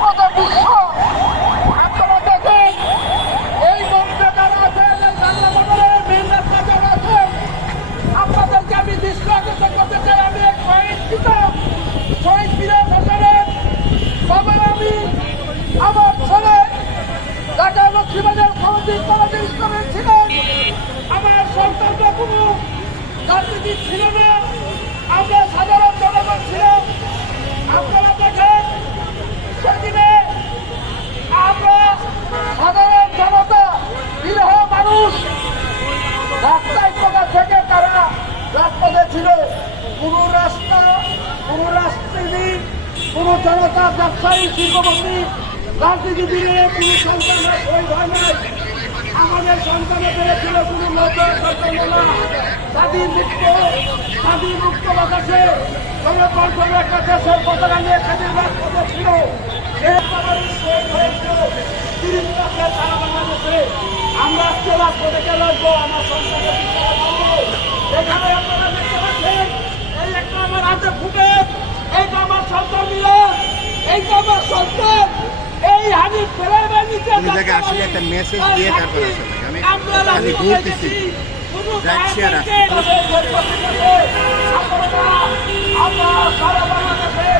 রাজপথে বিশ্ব আপনারা দেখেন এই মঞ্চে যারা আছেন এই বাংলা বদলের মেন রাস্তা যারা আছেন আপনাদেরকে আমি দৃষ্টি আকর্ষণ করতে চাই। আমি এক শহীদ বীরের হোসেনের বাবা, আমি আমার ছেলে ঢাকা লক্ষ্মীবাজার ফৌজির কলেজের স্টুডেন্ট ছিলেন। আমার সন্তানরা কোনো রাজনীতি ছিল না, আমরা সাধারণ জনগণ ছিলাম। আপনারা দেখেন সেদিনে আমরা সাধারণ জনতা বিরহ মানুষ রাস্তায় কোথা থেকে তারা রাজপথে ছিল। কোনো রাস্তা, কোনো রাজনীতিবিদ, কোনো জনতা, ব্যবসায়ী, শিল্পপতি, রাজনীতিবিদের কোনো সন্তানরা শহীদ হয় নাই। আমাদের সন্তানের পেয়েছিল কোনো নতুন সন্তানরা স্বাধীন মুক্ত বাতাসে জনকণ্ঠের একটা দেশের পতাকা নিয়ে সেদিন রাজপথে ছিল। সারা বাংলাদেশে আমরা আজকে রাজপথে গেলে আমার সন্তানের এখানে আপনারা দেখতে পাচ্ছেন এই একটা আমার হাতে ফুটে, এইটা আমার সন্তান মিলন, এইটা আমার সন্তান। এই হানি ফেলে নিচে আসলে একটা মেসেজ দিয়ে তারপরে আমি ঘুরতেছি যাচ্ছি আর আমরা সারা বাংলাদেশে